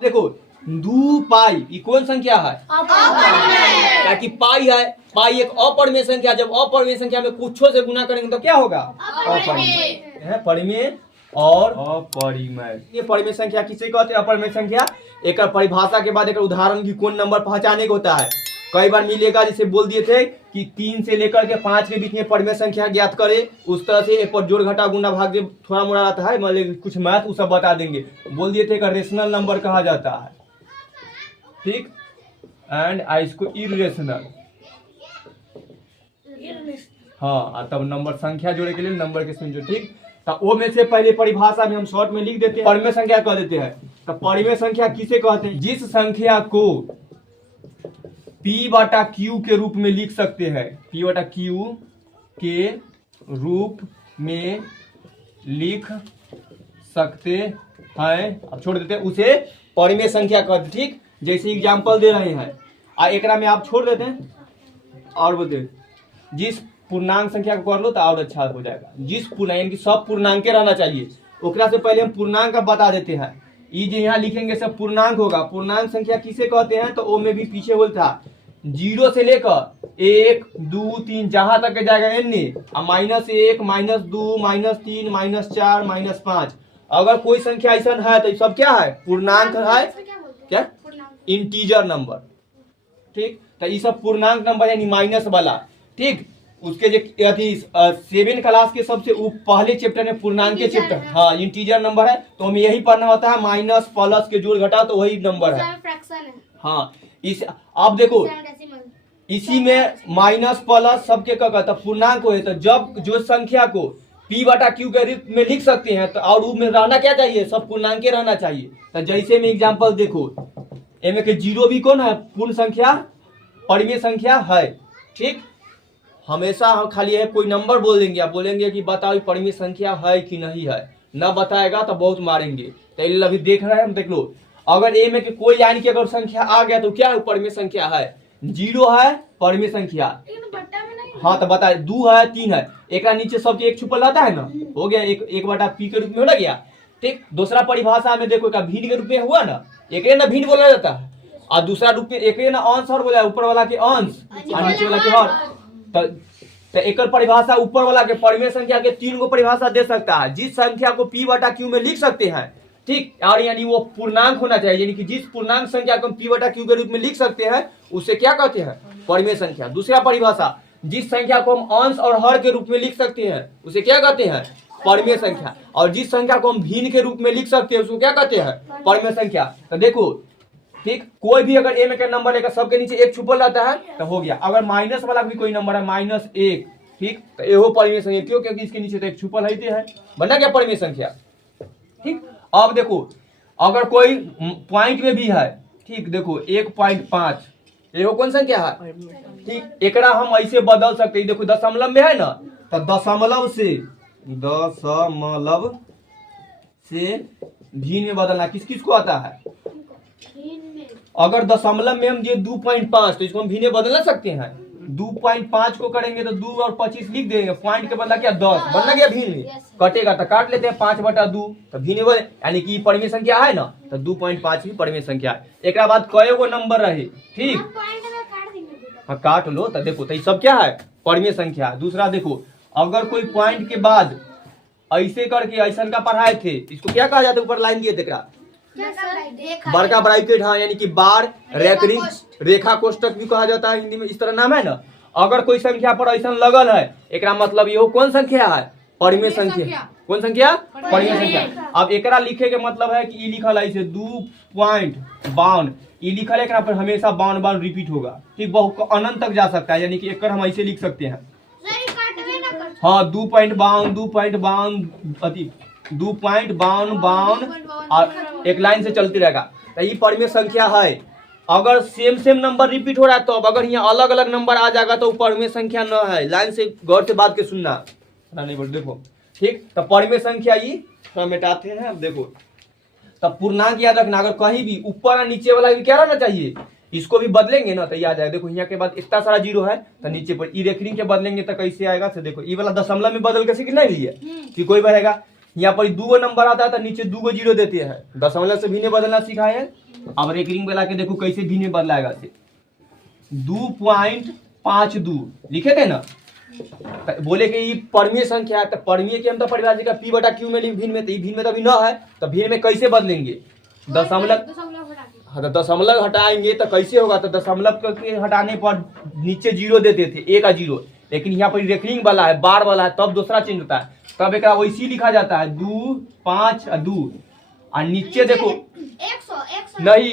देखो 2 पाई ये कौन संख्या है? ताकि पाई है, पाई एक अपरिमेय संख्या। जब अपरिमेय संख्या में कुछों से गुना करेंगे तो क्या होगा? अपरिमेय। परिमेय और अपरिमेय। ये परिमेय संख्या किसे कहते हैं? अपरिमेय संख्या। एक परिभाषा के बाद एक उदाहरण की कौन नंबर पहचाने को होता है। कई बार मिलेगा, जिसे बोल दिए थे कि 3 से लेकर के 5 के बीच में परिमेय संख्या ज्ञात करे। उस तरह से एक पर जोड़ घटा गुना भाग थोड़ा मोड़ा रहता है, मतलब कुछ मैथ वो सब बता देंगे। बोल दिए थे कि रेशनल नंबर कहा जाता है, ठीक, एंड इसको इरेशनल। हाँ, तब नंबर संख्या जोड़े के लिए नंबर के समझो, ठीक। तो वो में से पहले परिभाषा में हम शॉर्ट में लिख देते हैं, परिमेय संख्या कह देते हैं। तो परिमेय संख्या किसे कहते हैं? जिस संख्या को P/Q के रूप में लिख सकते हैं, P/Q के रूप में लिख सकते हैं, अब छोड़ देते हैं, उसे परिमेय संख्या कहते हैं, ठीक। जैसे एग्जांपल दे रहे हैं, एकरा में आप छोड़ देते हैं और बोलते जिस पूर्णांक संख्या को कर लो तो और अच्छा हो जाएगा। जिस पूर्णांक, यानी कि सब पूर्णांक रहना चाहिए। ओकरा से पहले हम पूर्णांक का बता देते हैं। ये जो यहाँ लिखेंगे सब पूर्णांक होगा। पूर्णांक संख्या किसे कहते हैं? तो ओ में भी पीछे बोलता 0 से लेकर 1 2 3 जहां तक जाएगा एन, -1 -2 -3 -4 -5। अगर कोई संख्या ऐसा है तो सब क्या है? पूर्णांक है। क्या? इंटीजर नंबर, ठीक। तो ये सब पूर्णांक नंबर यानी माइनस वाला, ठीक। उसके जो 7 क्लास के सबसे पहले चैप्टर में पूर्णांक के चैप्टर, हाँ, इंटीजर नंबर है, तो हमें यही पढ़ना होता है। माइनस प्लस के जोड़ घटा तो वही नंबर है। हाँ, इस आप देखो इसी में माइनस प्लस सबके कहता पूर्णांक हो, तो जब जो संख्या को P/Q के रूप में लिख सकते हैं तो और में रहना क्या चाहिए? सब पूर्णांक के रहना चाहिए। तो जैसे में एग्जांपल देखो, एम के 0 भी कौन है? पूर्ण संख्या, परिमेय संख्या है, ठीक। हमेशा हम खाली है कोई नंबर बोल देंगे, आप बोलेंगे कि बताओ परिमेय संख्या है कि नहीं है, न बताएगा तो बहुत मारेंगे। तो अभी देख रहे हैं हम, देख लो, अगर ए में कोई यानी कि अगर संख्या आ गया तो क्या है? परिमेय संख्या है। 0 है परिमेय संख्या, हाँ, तो बताए 2 है 3 है, एक नीचे सबके एक छुपल रहता है ना, हो गया 1/P के रूप में हो गया, ठीक। दूसरा परिभाषा में देखो भिन्न के रूप में हुआ ना, एक ना भिन्न बोला जाता है, और दूसरा रूप में एक ना अंश और बोला, ऊपर वाला के अंश और नीचे वाला के हर। तो एक परिभाषा ऊपर वाला के परिमेय संख्या के 3 गो परिभाषा दे सकता है। जिस संख्या को P/Q में लिख सकते हैं, ठीक, और यानी वो पूर्णांक होना चाहिए, यानी कि जिस पूर्णांक संख्या को हम P/Q के रूप में लिख सकते हैं उसे क्या कहते हैं? परिमेय संख्या। दूसरा परिभाषा, जिस संख्या को हम अंश और हर के रूप में लिख सकते हैं उसे क्या कहते हैं? परिमेय संख्या। और जिस संख्या को हम भिन्न के रूप में लिख सकते हैं उसको क्या कहते हैं? परिमेय संख्या। तो देखो, ठीक, कोई भी अगर m का नंबर लेकर सबके नीचे एक छुपल रहता है तो हो गया। अगर माइनस वाला भी कोई नंबर है -1, ठीक, तो ये परिमेय संख्या, क्यों? क्योंकि इसके नीचे तो एक छुपल है, बना क्या? परिमेय संख्या, ठीक। अब देखो, अगर कोई पॉइंट में भी है, ठीक, देखो 1.5 ये कौन संख्या है? ठीक, एकरा हम ऐसे बदल सकते हैं, देखो दशमलव में है ना, तो दशमलव से भिन्न में बदलना किस किस को आता है? अगर दशमलव में हम ये 2.5 तो इसको हम भिन्न बदल सकते हैं। 2.5 को करेंगे तो 2 और 25 लिख देंगे, पॉइंट के बदला क्या 10 बनना गया भिन्न, कटेगा तो काट लेते हैं 5/2 तो भिन्न बने, यानी कि परिमेय संख्या है ना, तो 2.5 भी परिमेय संख्या है। एक बाद कई गो नंबर रहे, ठीक, हाँ, काट लो। तो देखो, तो ये सब क्या है? परिमेय संख्या। दूसरा देखो, अगर कोई पॉइंट के बाद ऐसे करके ऐसा का पढ़ाए थे, इसको क्या कहा जाता है? ऊपर लाइन दिए थे, बड़का ब्रैकेट, हाँ, यानी कि बार रेकरिंग रेखा कोष्टक भी कहा जाता है हिंदी में, इस तरह नाम है ना। अगर कोई संख्या पर ऐसा लगल है, एक मतलब ये कौन संख्या है? परिमेय संख्या। कौन संख्या? परिमेय संख्या। अब एकरा लिखे के मतलब है कि लिखल है इसे 2.52, ये लिखल है एकरा पर हमेशा 52 रिपीट होगा, ठीक, बहुत अनंत तक जा सकता है, यानी कि एक हम ऐसे लिख सकते हैं, हाँ, 2.52 और एक लाइन से चलती रहेगा। तो ये परिमेय संख्या है। अगर सेम नंबर रिपीट हो रहा है तो अगर यहाँ अलग अलग नंबर आ जाएगा तो परिमेय संख्या न है। लाइन से गौर से बात के सुनना, नहीं बोल, देखो, ठीक। तो परिमेय संख्या ये हम मिटाते हैं। अब देखो, तब पूर्णांक याद रखना, अगर कहीं भी ऊपर और नीचे वाला भी क्या रहना चाहिए? इसको भी बदलेंगे ना तो याद आएगा। देखो, यहाँ के बाद इतना सारा 0 है तो नीचे पर ई रेखरिंग के बदलेंगे तो कैसे आएगा? तो देखो, ये वाला दशमलव में बदल के सीख नहीं लिए कि कोई बढ़ेगा। यहाँ पर 2 नंबर आता है तो नीचे 2 0 देते हैं, दशमलव से भिन्न बदलना सिखाए हैं। अब रेकरिंग वाला के देखो कैसे भिन्न में बदलाएगा से 2.52 लिखे थे ना, बोले कि ये परमीय संख्या है, तो परमीय के हम तो परिभाषित का पी बटा क्यू में भिन्न में, तो भिन्न में तो अभी न है, तो भिन्न में कैसे बदलेंगे? दशमलव, हाँ तो दशमलव हटाएंगे तो कैसे होगा? तो दशमलव के हटाने पर नीचे 0 देते थे, a का 0, लेकिन यहाँ पर रेकरिंग वाला है, बार वाला है, तब दूसरा चेंज होता है, तब एक वैसी लिखा जाता है 2, 5, 2 और नीचे देखो 100 नहीं,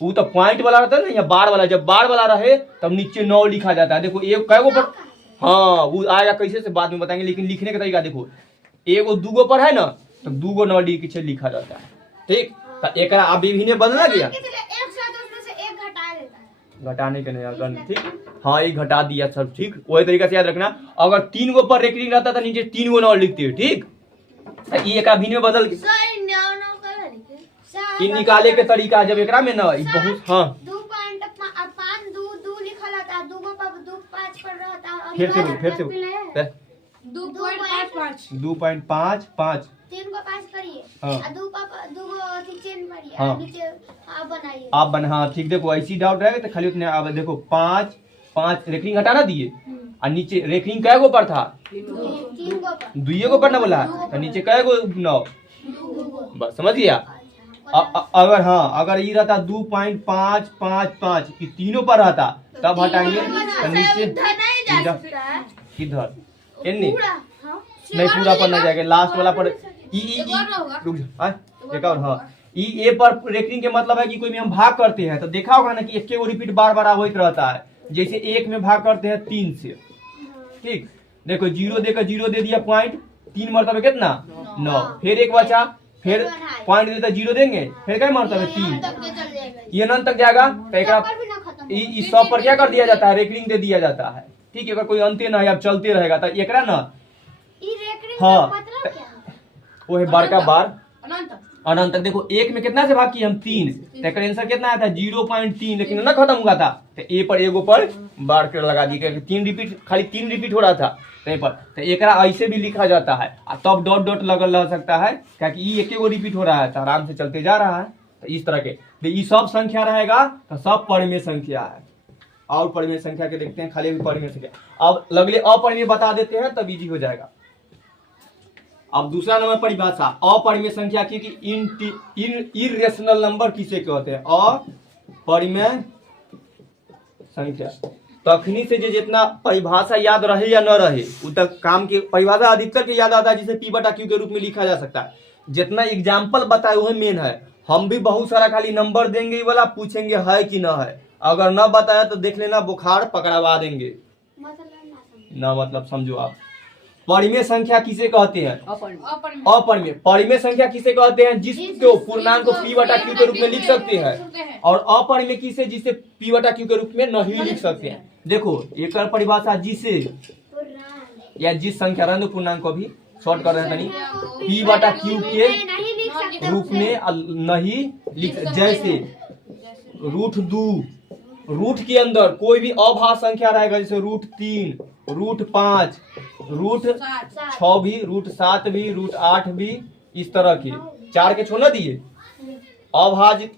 वो तो पॉइंट वाला रहता है ना, यहाँ बार वाला, जब बार वाला रहे तब नीचे 9 लिखा जाता है। देखो एक कैगो पर, हाँ वो आएगा कैसे से बाद में बताएंगे, लेकिन लिखने का तरीका देखो, एगो दूगो पर है ना, तो दूगो 9 पीछे लिखा जाता है। ठीक, तो एक अब इन्हें बदला गया, घटाने के नहीं अगर, ठीक, हाँ ये घटा दिया सब, ठीक, वही तरीका से याद रखना। अगर 3 गो पर रेकरिंग रहता था नीचे 3 गो 9 लिखते हो, ठीक, ये एक भिन्न में बदल के इन निकाले के तरीका जब एकरा में ना बहुत, हाँ 2.5 लिखा रहता है, 2.5 पर रहता है, फिर से 2.55 3 को 5 करिए, हाँ 2 को चेंज करिए, हाँ नीचे आप बनाइए, आप बना, हाँ ठीक, देखो ऐसी डाउट रहेगा तो खाली उतने, अब देखो 5 रेकरिंग हटाना दिए और नीचे रेकरिंग कै गो पर था? 3 को पर, 2 गो पर ना बोला, तो नीचे कै गो 9, बस समझ गया। अगर हाँ अगर ये रहता 2.555 ये तीनों पर रहता तब हटाएंगे तो नीचे किधर नहीं पूरा पर ना जाएगा, लास्ट वाला पर एक और, हाँ ए पर रेकरिंग के मतलब है कि कोई में हम भाग करते हैं तो देखा होगा ना कि एक को रिपीट बार बार होते रहता है, जैसे 1 में भाग करते हैं 3 से, ठीक, देखो 0 देकर 0 दे दिया, पॉइंट 3 मरतबे कितना 9, फिर एक बचा, फिर पॉइंट देता 0 देंगे, फिर क्या मरतबे 3, ये अनंत तक जाएगा, तो इस 100 पर क्या कर दिया जाता है? रेकरिंग दे दिया जाता है, ठीक है, अगर कोई अंत ना है अब चलते रहेगा तो एकरा ना, हाँ वो है बार का बार अनंत तक। देखो 1 में कितना से भाग किए हम 3, तो आंसर कितना आया था 0.3, लेकिन ना खत्म हुआ था तो ए पर एगो पर बार कर लगा दी, 3 रिपीट, खाली 3 रिपीट हो रहा था कहीं पर, तो एकरा ऐसे भी लिखा जाता है, तब डॉट डॉट लगल रह सकता है क्योंकि ये एक गो रिपीट हो रहा है, तो आराम से चलते जा रहा है। तो इस तरह के तो ये सब संख्या रहेगा तो सब परिमेय संख्या है। और परिमेय संख्या के देखते हैं, खाली परिमेय संख्या, अब लगले अपरिमेय बता देते हैं तब इजी हो जाएगा। अब दूसरा नंबर परिभाषा अपरिमेय संख्या की इरेशनल नंबर किसे कहते हैं? अपरिमेय संख्या तखनी से जितना परिभाषा याद रहे या न रहे उ तक काम के परिभाषा अधिकतर के याद आता है, जिसे पी बटा क्यू के रूप में लिखा जा सकता है। जितना एग्जाम्पल बताए हुए मेन है, हम भी बहुत सारा खाली नंबर देंगे वाला पूछेंगे है कि न है, अगर न बताया तो देख लेना बुखार पकड़वा देंगे, न मतलब समझो आप। परिमेय संख्या किसे कहते हैं? अपरिमेय। परिमेय संख्या किसे कहते हैं? जिसको पूर्णांक को पी बटा क्यू के रूप में लिख सकते हैं, और अपरिमेय किसे जिसे पी बटा क्यू के रूप में नहीं लिख सकते हैं। देखो एक परिभाषा जिसे या जिस संख्या रंग पूर्णांक को भी शॉर्ट कर रहे हैं पी बटा क्यू के रूप में नहीं लिख, जैसे √2, रूट के अंदर कोई भी अभाज्य संख्या रहेगा, जैसे √3, √5, √6 भी, √7 भी, √8 भी, इस तरह के 4 के छोड़ दिए। अभाज्य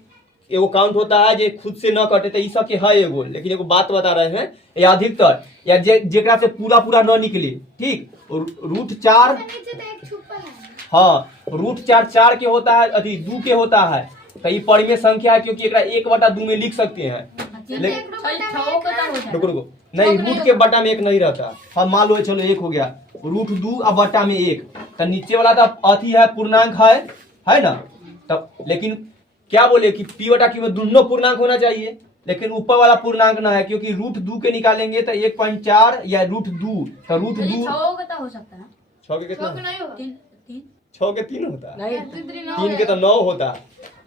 एगो काउंट होता है जो खुद से न कटे, तो सब के है एगो, लेकिन एगो बात बता रहे हैं या अधिकतर या जेकरा से पूरा पूरा न निकले, ठीक, √4, हाँ √4 4 के होता है, अति 2 के होता है, तो ये परिमेय संख्या है क्योंकि एकरा 1/2 में लिख सकते हैं। रुको नहीं, रूट के बटा में 1 नहीं रहता। हाँ मान लो चलो 1 हो गया, √2 और बटा में 1, तो नीचे वाला तो अति है पूर्णांक है ना, तब लेकिन क्या बोले कि पी बटा क्यू में दोनों पूर्णांक होना चाहिए, लेकिन ऊपर वाला पूर्णांक ना है क्योंकि √2 के निकालेंगे तो 1.4 या √2, तो √2 हो सकता है 6 के कितना? 6 के 3 होता है, 3 3 के तो 9 होता है,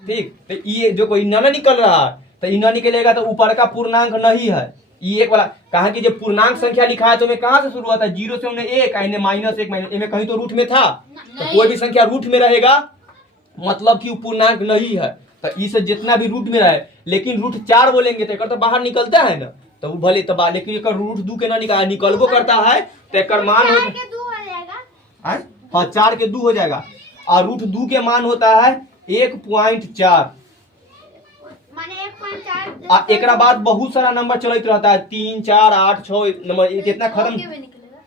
ठीक। तो ये जो कोई ना निकल रहा है तो इना निकलेगा तो ऊपर का पूर्णांक नहीं है, ये एक वाला कहा कि जब पूर्णांक संख्या लिखा है तो मैं कहां से शुरू हुआ था? 0 से हमने 1 -1 में कहीं तो रूट में था, तो कोई भी संख्या रूट में रहेगा मतलब कि पूर्णांक नहीं है, तो इस जितना भी रूट में रहे, लेकिन √4 बोलेंगे तो तो बाहर निकलता है ना, तो वो भले तो लेकिन एक √2 के ना निकलबो करता है तो एक मान हो जाएगा, हाँ 4 के 2 हो जाएगा, और √2 के मान होता है 1.4, एकरा बाद बहुत सारा नंबर चलते रहता है, 3 4 8 6 नंबर इतना खत्म। के भी निकलेगा।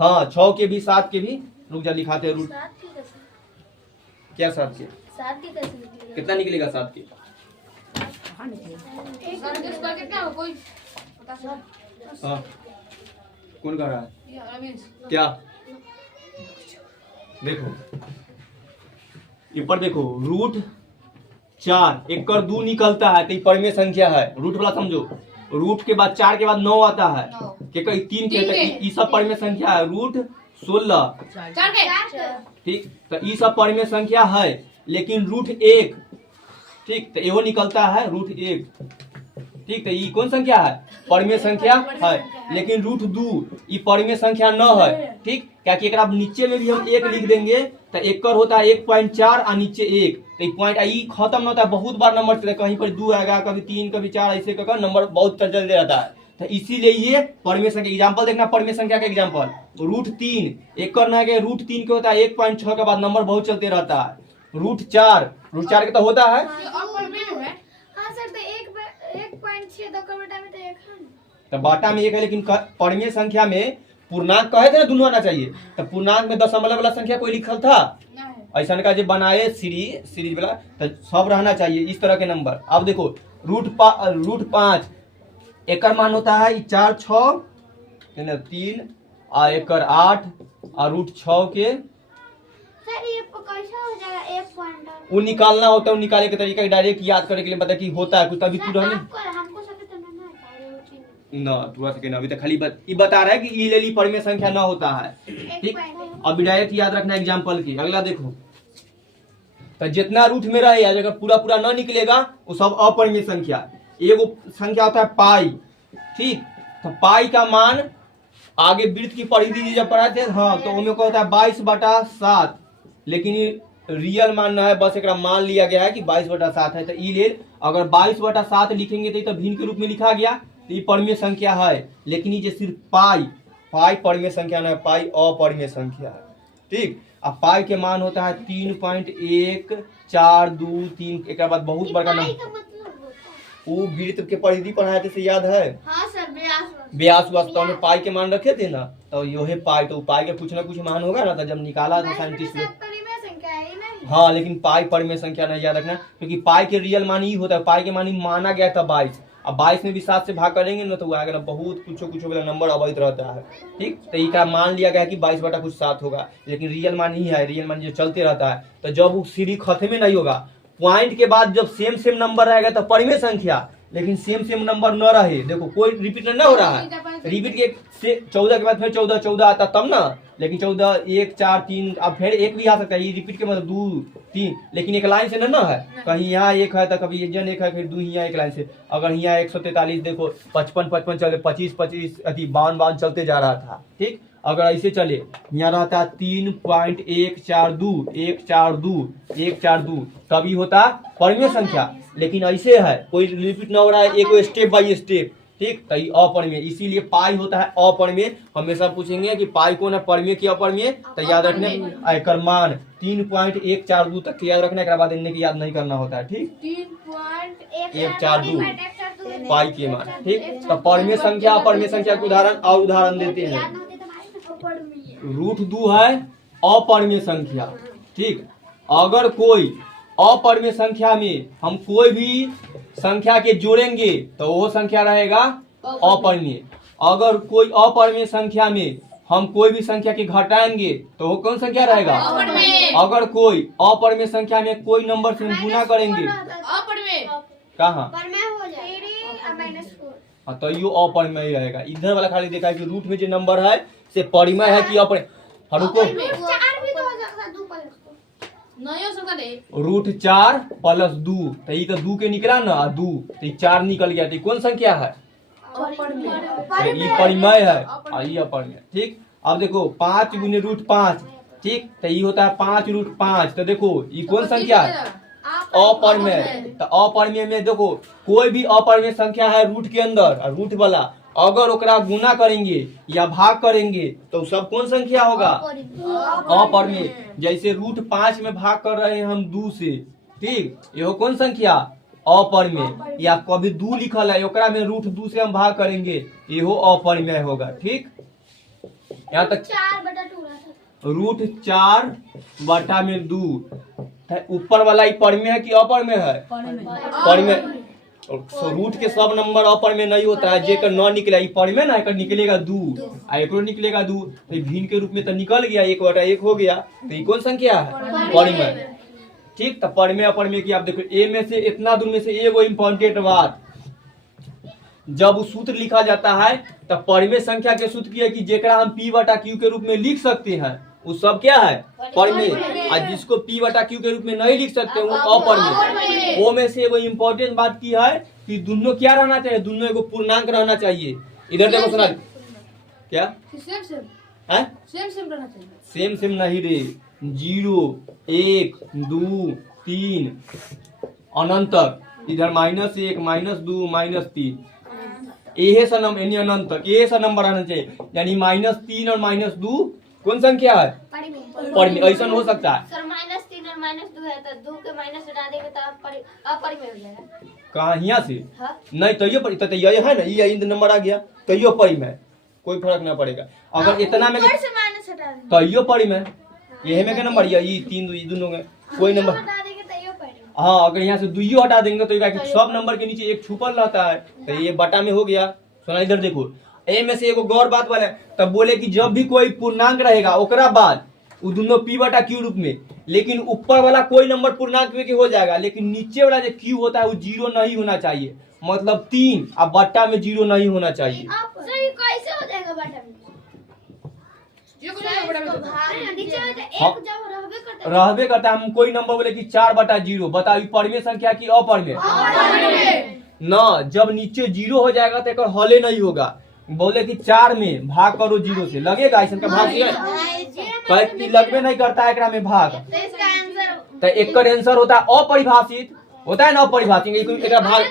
हाँ 6 के भी 7 के भी, रुक जा लिखाते हैं रूट। 7 की कैसे? क्या 7 के? 7 की कैसे निकलेगा? कितना निकलेगा 7 के? कितना हो कोई बता सर? हाँ कौन कर रहा है क्या? देखो ऊपर देखो, रूट 4 एक कर 2 निकलता है तो ये परिमेय संख्या है। रूट वाला समझो, रूट के बाद 4 के बाद 9 आता है, के कई 3 के, ये सब परिमेय संख्या है। रूट 16 ठीक, तो ये सब परिमेय संख्या है। लेकिन रूट 1 ठीक, तो एहो निकलता है रूट 1 ठीक, तो ये कौन संख्या है? परिमेय संख्या है। लेकिन रूट 2 ये परिमेय संख्या न है ठीक, क्या कि एकरा नीचे में भी हम 1 लिख देंगे तो एक कर होता है 1.4 और नीचे 1, तो ये पॉइंट आई खत्म न होता है। बहुत बार नंबर चले, कहीं पर 2 आएगा, कभी 3 कभी 4, ऐसे कर नंबर बहुत चलते रहता है। तो इसीलिए ये परिमेय संख्या एग्जाम्पल देखना, परिमेय संख्या का एग्जाम्पल रूट 3 एक कर न गए, रूट 3 के होता है 1.6 के बाद नंबर बहुत चलते रहता है। रूट 4 के तो होता है हाँ सर, तो 1.6 दो का बेटा में तो 1 है। तो बाटा में 1 है, लेकिन परिमेय संख्या में पूर्णांक कहे थे ना दोनों आना चाहिए, तो पूर्णांक में दशमलव वाला संख्या कोई लिखल था ऐसा का जो बनाए सीरीज वाला, तो सब रहना चाहिए इस तरह के नंबर। अब देखो रूट 5 एक मान होता है 4 6 3 और 1 8 और रूट 6 के सर ये कैसा हो जाएगा 1 पॉइंट? वो निकालना होता है, वो निकाले के तरीका डायरेक्ट याद करने के लिए पता कि होता है कुछ, तभी तू रहने हमको सके तो ना ना तुरा सके ना, अभी तक खाली ये बता रहा है कि ई लेली परिमेय संख्या ना होता है ठीक। अभी डायरेक्ट याद रखना एग्जाम्पल की। अगला देखो, तो जितना रूट में रहे अगर पूरा ना निकलेगा वो सब अपरिमेय संख्या। एगो संख्या होता है पाई ठीक, तो पाई का मान आगे वृत्त की परिधि जब पढ़ाते हैं हाँ, तो उनमें क्या होता है 22/7, लेकिन ये रियल मान ना है, बस एक मान लिया गया है कि 22/7 है। तो ई ले अगर 22/7 लिखेंगे तो भिन्न के रूप में लिखा गया, तो ये परिमेय संख्या है। लेकिन ये सिर्फ पाई परिमेय संख्या ना है, पाई अपरिमेय संख्या है ठीक। अब पाई के मान होता है 3.1423, एक बाद बहुत बड़का नंबर। वो वृत्त के परिधि पढ़ाए थे से याद है? हाँ सर, ब्यास वास्तव में पाई के मान रखे थे ना, तो यो है पाई, तो पाई के कुछ ना कुछ मान होगा ना, तो जब निकाला था साइंटिस्ट ने। हाँ लेकिन पाई परिमेय संख्या नहीं याद रखना, क्योंकि पाई के रियल मान ही होता है, पाई के मान ही माना गया था 22। अब 22 में भी 7 से भाग करेंगे ना तो वो आएगा ना बहुत कुछ वाला नंबर अवैध रहता है ठीक। तो ये मान लिया गया कि 22/7 होगा, लेकिन रियल मान ही है, रियल मान जो चलते रहता है। तो जब वो सीरीज खत्म में नहीं होगा, पॉइंट के बाद जब सेम नंबर रहेगा तो परिमेय संख्या, लेकिन सेम नंबर न रहे, देखो कोई रिपीट ना हो रहा है, रिपीट के से 14 के बाद फिर 14 आता तब ना, लेकिन 14 1 4 3 अब फिर 1 भी आ सकता है, ये रिपीट के मतलब 2 3, लेकिन एक लाइन से ना है, कहीं यहाँ 1 है तो कभी जन 1 है, फिर 2 यहाँ एक लाइन से। अगर यहाँ 143 देखो 55 चले, 25 52 चलते जा रहा था ठीक। अगर ऐसे चले यहाँ रहता 3.142 तभी होता परिमेय संख्या, लेकिन ऐसे है कोई रिपीट ना हो रहा है, एक स्टेप बाय स्टेप ठीक। तो ये अपरिमेय, इसीलिए पाई होता है अपरिमेय। हमेशा पूछेंगे कि पाई कौन है, परिमेय की अपरिमेय, तो याद रखने एकर मान 3.142 तक याद रखना, एक बाद इनने की याद नहीं करना होता है ठीक। 3.142 पाई के मान ठीक। तो परिमेय संख्या अपरिमेय संख्या के उदाहरण देते हैं। रूट 2 है अपरिमेय संख्या ठीक। अगर कोई अपरिमेय संख्या में हम कोई भी संख्या के जोड़ेंगे तो वो संख्या रहेगा अपरिमेय। अगर कोई अपरिमेय संख्या में हम कोई भी संख्या के घटाएंगे तो वो कौन संख्या रहेगा? अगर कोई अपरिमेय संख्या में कोई नंबर से हम गुना करेंगे कहाँ, तो यो अपरिमेय रहेगा। इधर वाला खाली देखा है कि रूट में जो नंबर है से परिमेय है कि अपरिमेय। रूट 4 + 2, तो ये तो 2 के निकला ना, 2 तो 4 निकल गया, तो कौन संख्या है? ये परिमेय है और ये अपरिमेय ठीक। अब देखो 5 × √5 ठीक, तो ये होता है 5 √5, तो देखो ये कौन संख्या है? अपरिमेय। तो अपरिमेय में देखो कोई भी अपरिमेय संख्या है रूट के अंदर, और रूट वाला अगर ओकरा गुना करेंगे या भाग करेंगे तो सब कौन संख्या होगा? अपरिमेय। जैसे √5 में भाग कर रहे हैं हम 2 से ठीक, यह कौन संख्या? अपरिमेय, या कभी 2 लिखल है ओकरा में रूट 2 से हम भाग करेंगे, इहो अपरिमेय होगा। ठीक, यहाँ तक 4/2 रहा था। रूट 4/2 ऊपर वाला ही परिमेय है कि अपरिमेय है? परिमेय। तो रूट के सब नंबर अपरिमेय नहीं होता है, जेकर न निकले परिमेय ना, एकर निकलेगा 2 आ एकरो निकलेगा 2, तो भिन्न के रूप में तो निकल गया, 1/1 हो गया, तो ये कौन संख्या है? परिमेय। ठीक, तो परिमेय अपरिमेय की आप देखो, ए में से इतना दूर में से एगो इम्पोर्टेंट बात, जब वो सूत्र लिखा जाता है तब परिमेय संख्या के सूत्र की है कि जेकरा हम P/Q के रूप में लिख सकते हैं वो सब क्या है? परिमेय। और जिसको P/Q के रूप में नहीं लिख सकते वो अपरिमेय। वो में से एगो इम्पोर्टेंट बात की है कि दोनों क्या रहना चाहिए? दोनों एगो पूर्णांक रहना चाहिए। इधर देखो सुना, क्या सेम सेम नहीं रे, 0 1 2 3 अनंत तक, इधर -1 -2 -3, यही सा नंबर यानी अनंत तक यही सा नंबर आना चाहिए, यानी -3 और -2 कौन संख्या है? परिमेय। ऐसा हो सकता है सर -3 और -2 है तो 2 के माइनस हटा देंगे तो अपरिमेय हो जाएगा। कहाँ यहाँ से? हाँ? नहीं तो ये तो ये है ना, ये नंबर आ गया तो ये परिमेय, कोई फर्क ना पड़ेगा। अगर इतना में ऊपर से माइनस हटा देंगे तो ये परिमेय, यही में क्या नंबर ये 3 दोनों में कोई नंबर। हटा देंगे तो ये परिमेय। हाँ, अगर यहाँ से 2 हटा देंगे तो ये सब नंबर के नीचे एक छुपल रहता है, तो ये बटा में हो गया। सुना इधर देखो, ए में से एगो गौर बात वाला है, तब बोले कि जब भी कोई पूर्णांक रहेगा ओकरा बाद वो दोनों P/Q रूप में, लेकिन ऊपर वाला कोई नंबर पूर्णांक में के हो जाएगा, लेकिन नीचे वाला जो Q होता है वो 0 नहीं होना चाहिए, मतलब 3 और बट्टा में 0 नहीं होना चाहिए। सर ये कैसे हो जाएगा बटा में? रहबे करता है। हम कोई नंबर बोले कि 4/0, बताओ परिमेय संख्या की अपरिमेय? न, जब नीचे 0 हो जाएगा तो एक हले नहीं होगा। बोले कि 4 में भाग करो 0 से, लगेगा ऐसा का भाग से? लगबे नहीं करता है एकरा में भाग, तो एक आंसर होता है अपरिभाषित, होता है ना अपरिभाषित, एकरा भाग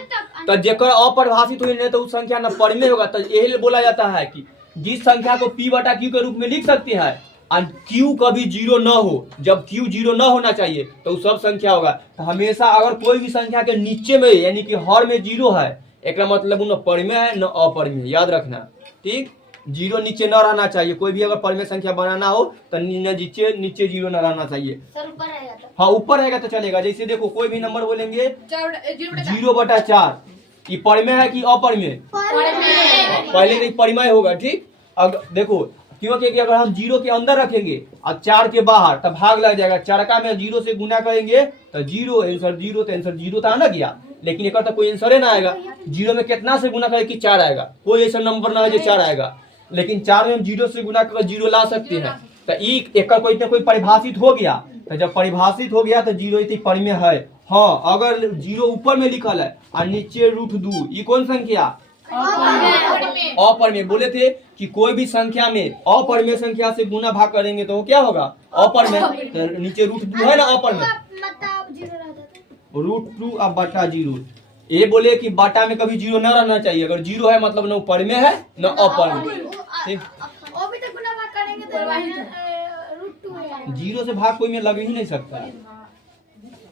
तो जेकर अपरिभाषित हुई तो उस संख्या न परिमेय होगा। तो यही बोला जाता है कि जिस संख्या को P/Q के रूप में लिख सकते हैं और Q कभी 0 न हो, जब Q 0 न होना चाहिए तो वो सब संख्या होगा। तो हमेशा अगर कोई भी संख्या के नीचे में यानी कि हर में 0 है, एक मतलब न परिमेय है न अपरिमेय, याद रखना। ठीक, 0 नीचे न रहना चाहिए, कोई भी अगर परिमेय संख्या बनाना हो तो नीचे 0 न रहना चाहिए। सर ऊपर रहेगा तो? हाँ, ऊपर रहेगा तो चलेगा। जैसे देखो कोई भी नंबर बोलेंगे 0/4, ये परिमेय है कि अपरिमेय? पहले तो परिमेय होगा। ठीक, अब देखो क्योंकि अगर हम 0 के अंदर रखेंगे और 4 के बाहर तब भाग लग जाएगा, चरका में 0 से गुना करेंगे तो 0 आंसर 0, तो आंसर 0 था ना गया, लेकिन एक तो कोई आंसर ना आएगा। 0 में कितना से गुना करें कि 4 आएगा, कोई ऐसा नंबर ना है जो 4 आएगा, लेकिन 4 में हम 0 से गुना कर 0 ला सकते हैं। तो एक कोई ना कोई परिभाषित हो गया, तो जब परिभाषित हो गया तो 0 परिमेय है। हाँ, अगर 0 ऊपर में लिखल है और नीचे √2, ये कौन संख्या? अपरिमेय। बोले थे कि कोई भी संख्या में अपरिमेय संख्या से गुना भाग करेंगे तो वो क्या होगा? अपरिमेय। तो नीचे √2 है ना अपरिमेय, √2 अब बटा 0। ये बोले कि बटा में कभी 0 न रहना चाहिए, अगर 0 है मतलब न परिमेय है न अपरिमेय। ठीक, 0 से भाग कोई में लग ही नहीं सकता,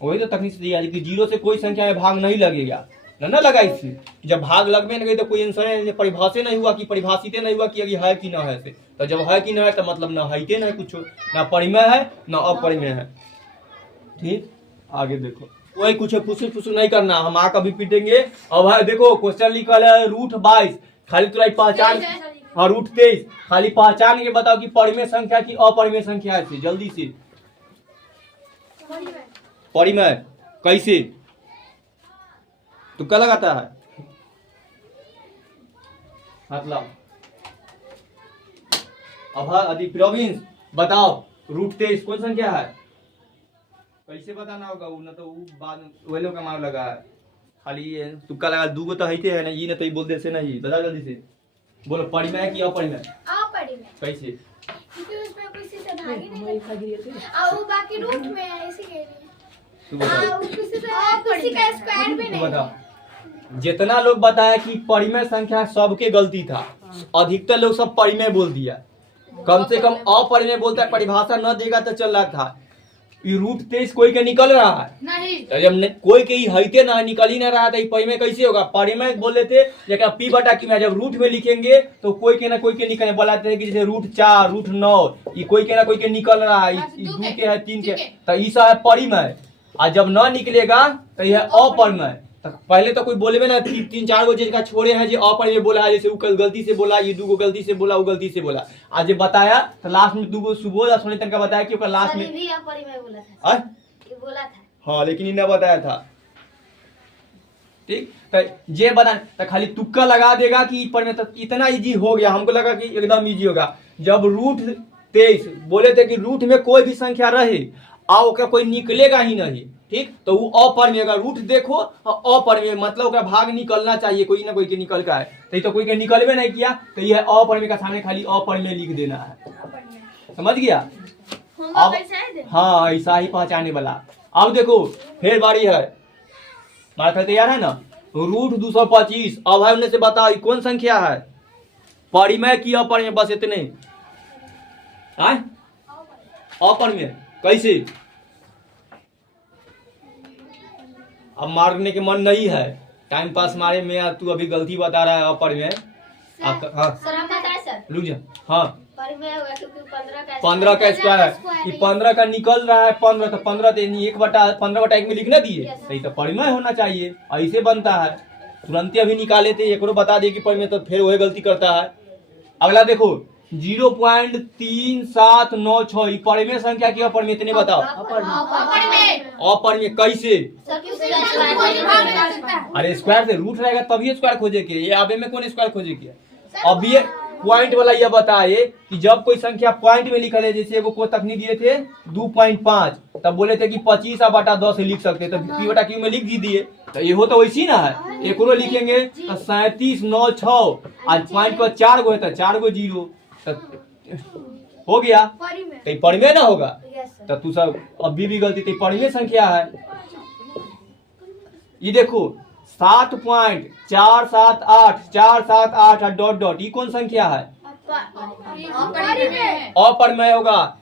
वही तो तकनीक से दिया कि 0 से कोई संख्या में भाग नहीं लगेगा, ना लगा इससे। जब भाग लगने नहीं गई तो कोई आंसर परिभाषित नहीं हुआ कि परिभाषित नहीं हुआ कि अभी है कि ना है से, तो जब है कि ना है तो मतलब ना है के ना है, कुछ ना परिमेय है ना अपरिमेय है। ठीक, आगे देखो, कोई कुछ फुसुल नहीं करना, हम आ कभी पीटेंगे। अब है देखो क्वेश्चन लिखल है √22, खाली तुरा पहचान, हाँ √23, खाली पहचान के बताओ कि परिमेय संख्या की अपरिमेय संख्या है, जल्दी से। परिमेय कैसे तुक्का लगाता है? मतलब अब अभी प्रोविंस बताओ √23 कौन संख्या है? कैसे बताना होगा? वो न तो वो बाद वही लोग का मार लगा है, खाली ये तुक्का लगा, 2 गो तो है ना, ये ना तो बोल दे से नहीं, बता जल्दी से बोलो। परिमेय की अपरिमेय? अपरिमेय। कैसे? क्योंकि उसमें किसी से भाग ही नहीं सकता और वो बाकी रूट में है, इसीलिए। तू बता, किसी का स्क्वायर भी नहीं। बता। जितना लोग बताया कि परिमेय संख्या सबके गलती था, अधिकतर लोग सब परिमेय बोल दिया, कम से कम अपरिमेय बोलता है, परिभाषा न देगा तो चल रहा था। ये रूट 23 कोई के निकल रहा है नहीं तो जब कोई के ही हईते ना निकल ही ना रहा था परिमेय कैसे होगा। परिमेय बोले थे जब पी बटा क्यू में जब रूट में लिखेंगे तो कोई के ना कोई के निकल बोलाते हैं कि जैसे रूट 4 रूट 9 ये कोई के ना कोई के निकल रहा है, ये 2 के है 3 के, तो ऐसा है परिमेय। और जब न निकलेगा तो यह अपरिमेय। तो पहले तो कोई बोले ना 3-4 गो जिसका छोड़े हैं जो अपरिमेय बोला है, जैसे वो गलती से बोला, ये 2 गो गलती से बोला, वो गलती से बोला। आज बताया तो लास्ट में 2 गो सुबोध और सोनी तक का बताया कि लास्ट में भी अपरिमेय बोला था। ये बोला था हाँ लेकिन इन्हें बताया था। ठीक तो ये बता तो खाली तुक्का लगा देगा कि पर में तो इतना इजी हो गया, हमको लगा कि एकदम इजी होगा। जब रूट 23 बोले थे कि रूट में कोई भी संख्या रहे और ओकरा कोई निकलेगा ही नहीं, ठीक तो वो अपरिमेय। अगर रूट देखो अपरिमेय मतलब ओकरा भाग निकलना चाहिए, कोई ना कोई के निकल का है तो कोई के निकलवे नहीं किया तो यह अपरिमेय का सामने खाली अपरिमेय लिख देना है, समझ गया। अब हाँ ऐसा ही पहचाने वाला। अब देखो फिर बारी है, मारा तैयार है ना। रूट 225 अब है उन्हें से बताओ ये कौन संख्या है, परिमेय की अपरिमेय, बस इतने। अपरिमेय कैसे, अब मारने के मन नहीं है, टाइम पास मारे में तू अभी गलती बता रहा है अपरिमेय। हाँ सर हम बताए सर रुक जा। हाँ परिमेय होगा क्योंकि 15 का स्क्वायर है, ये 15 का निकल रहा है 15 तो 15 तो 1/15/1 में लिखना दिए सही तो परिमेय होना चाहिए, ऐसे बनता है। तुरंत अभी निकाले थे एक बता दिए कि परिमेय, तो फिर वही गलती करता है। अगला देखो 0.3796 ये परिमेय संख्या की अपरिमेय, इतने बताओ अपरिमेय कैसे। अरे स्क्वायर से रूट रहेगा तभी स्क्वायर खोजे के, ये आबे में कौन स्क्वायर खोजे के। अब ये पॉइंट वाला ये बताए कि जब कोई संख्या पॉइंट में लिखा है, जैसे को तकनीक दिए थे 2.5 तब बोले थे कि 25/10 लिख सकते, तो पी बटा क्यू में लिख दिए, तो ये हो तो वैसी ना है। एक लिखेंगे तो 3796 आज पॉइंट पर 4 गो है तो 4 गो 0 हो गया, तो परिमेय ना होगा। तो तू सब अभी भी गलती, तो परिमेय संख्या है। ये देखो 7.478 डॉट डॉट ये कौन संख्या है, अपरिमेय होगा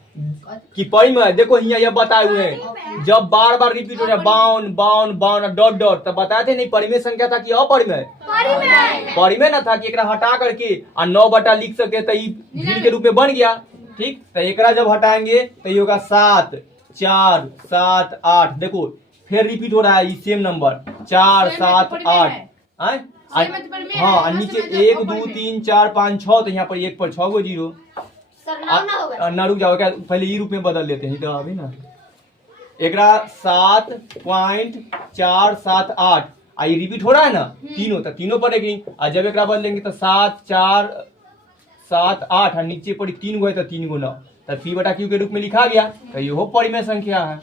कि परिमेय। देखो यहाँ ये बताए हुए हैं, जब बार बार रिपीट हो रहा है 52 डॉट डॉट तब बताए थे नहीं परिमेय संख्या था कि अपरिमेय। परिमेय ना था कि एकरा हटा करके 9 बटा लिख सकते तो ये भीड़ के रूप में बन गया, ठीक। तो एकरा जब हटाएंगे तो ये होगा 7 4 7 8। देखो फिर रिपीट हो रहा है ये सेम नंबर 4 7 8 हाँ नीचे 1 2 3 4 5 6 तो यहाँ पर 1 पर 6 गो 0 ना रुक जाओ क्या पहले ये रूप में बदल लेते हैं तो अभी ना एकरा 7.478 ये रिपीट हो रहा है ना तीनों, तो तीनों पड़ेगी। और जब एकरा बदलेंगे तो 7 4 7 8 और नीचे पड़ी 3 गो है तो 3 गो 9 तो पी बटा क्यू के रूप में लिखा गया, तो ये हो परिमेय संख्या है।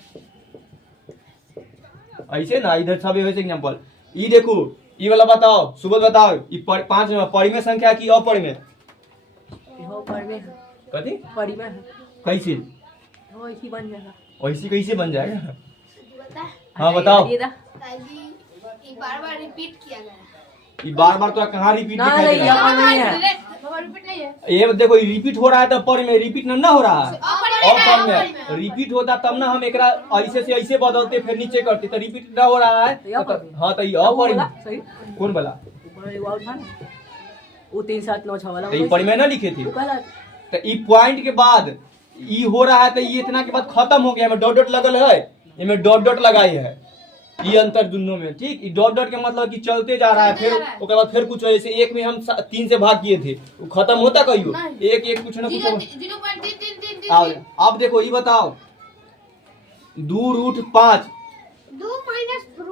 ऐसे ना इधर सब ऐसे एग्जांपल। ये देखो ये वाला बताओ सुबोध बताओ ये 5 नंबर परिमेय संख्या की अपरिमेय कथी परिमेय कैसे वैसी बन जाएगा, वैसे कैसे बन जाएगा। हाँ बताओ। बार बार रिपीट किया गया, ये बार बार तो कहाँ रिपीट दिखाई दे रहा है। नहीं है। ये देखो रिपीट हो रहा है तो परिमेय, रिपीट ना हो रहा है अपरिमेय। रिपीट होता तब ना हम एकरा ऐसे से ऐसे बदलते फिर नीचे करते, तो रिपीट ना हो रहा है हाँ तो ये अपरिमेय। कौन बोला वो 3 7 9 6 वाला, तो ये परिमेय ना लिखे थे। तो ये पॉइंट के बाद ये हो रहा है तो ये इतना के बाद खत्म हो गया, में डॉट डॉट लगल है, इसमें डॉट डॉट लगाई है, ये अंतर दोनों में, ठीक। डॉट डॉट के मतलब कि चलते जा रहा है, फिर उसके बाद फिर कुछ जैसे एक में हम 3 से भाग किए थे वो खत्म होता कहियो एक एक कुछ ना कुछ। आप देखो ये बताओ 2√5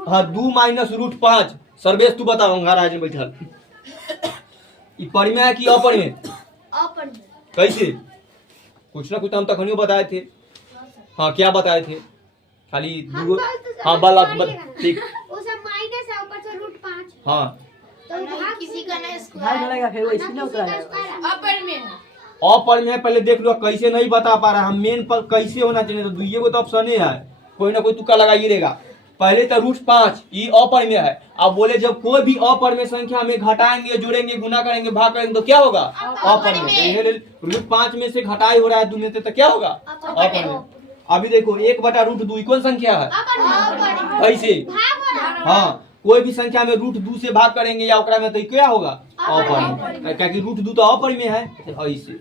हाँ 2-√5 सर्वेश तू बताओ अंगारा आज बैठल ये परिमेय की अपरिमेय कैसे। कुछ ना कुछ हम तक बताए थे। हाँ क्या बताए थे, खाली हाँ बल ठीक हाँ किसी का ना फिर वैसी ना उतरा अपरिमेय पहले देख लो कैसे नहीं बता पा रहा हम, मेन पर कैसे होना चाहिए तो दुइये को तो ऑप्शन है, कोई ना कोई तुक्का लगाइए देगा। पहले तो √5 ये अपरिमेय है। अब बोले जब कोई भी अपरिमेय संख्या में घटाएंगे जोड़ेंगे गुना करेंगे भाग करेंगे तो क्या होगा अपरिमेय। √5 में से घटाई हो रहा है 2 में से तो क्या होगा अपरिमेय। अभी देखो 1/√2 कौन संख्या है? अपन ऐसे भाग हो रहा हाँ, कोई भी संख्या में √2 से भाग करेंगे या ओकरा में तो क्या होगा? अपरिमेय, क्या कि √2 तो अपरिमेय है। ऐसे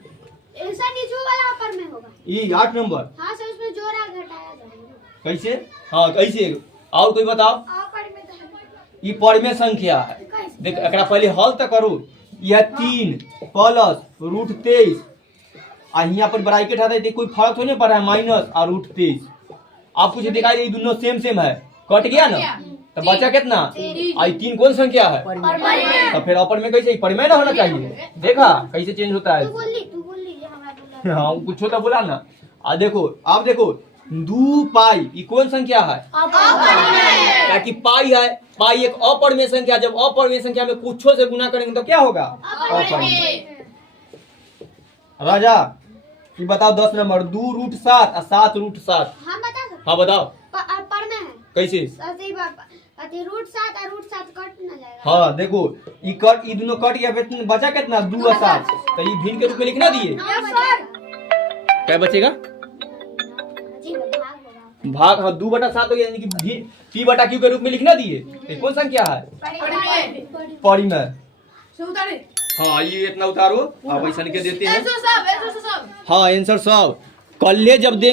ऐसा नहीं जो वाला अपर में होगा। ये 8 नंबर हाँ सर उसमें जोड़ा घटाया जाएगा। कैसे? हाँ कैसे? और कोई बताओ? अपर में तो है। ये परिमेय संख्या है। कैसे? देख एकरा पहले हल तो करो। यह 3 प्लस √23 आ यहाँ पर ब्रैकेट है तो कोई फर्क तो नहीं पड़ रहा है, माइनस और √23। आप कुछ दिखाई ये दोनों सेम सेम है, कट गया ना, तो बचा कितना? आई 3 कौन संख्या है? तो फिर अपर में कैसे? परिमेय ना होना चाहिए। देखा कैसे चेंज होता है? तू बोल ली ये हमारा बोला। हाँ कुछ होता बोला ना। देखो आप देखो 2 पाई ये कौन संख्या है? क्या कि पाई है, पाई एक अपरिमेय संख्या। जब अपरिमेय संख्या में कुछों से गुना करेंगे तो क्या होगा? अपरिमेय। राजा ये बताओ 10 नंबर 2√7 और 7√7। हम बता सकते हाँ बताओ अपर में है। कैसे? सही बात अति √7 और √7 कट ना जाएगा। हाँ देखो ये दोनों कट गया, बचा कितना? 2 और 7। तो ये भिन्न के रूप में लिखना दिए, यस सर। क्या बचेगा? जी भाग होगा। भाग। हाँ 2/7 हो गया, यानी कि P/Q के रूप में लिखना दिए। ये कौन संख्या है? परिमेय। उतारे हाँ ये इतना उतारो, आप ऐसा लिख के देते हैं। ऐसा सब हाँ आंसर सब कल जब देंगे